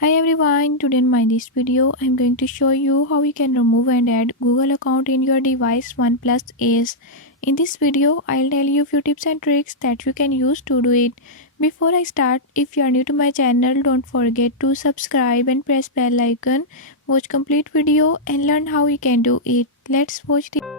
Hi everyone, today in my this video I'm going to show you how you can remove and add Google account in your device OnePlus Ace. In this video I'll tell you few tips and tricks that you can use to do it. Before I start, if you are new to my channel, don't forget to subscribe and press bell icon. Watch complete video and learn how you can do it. Let's watch the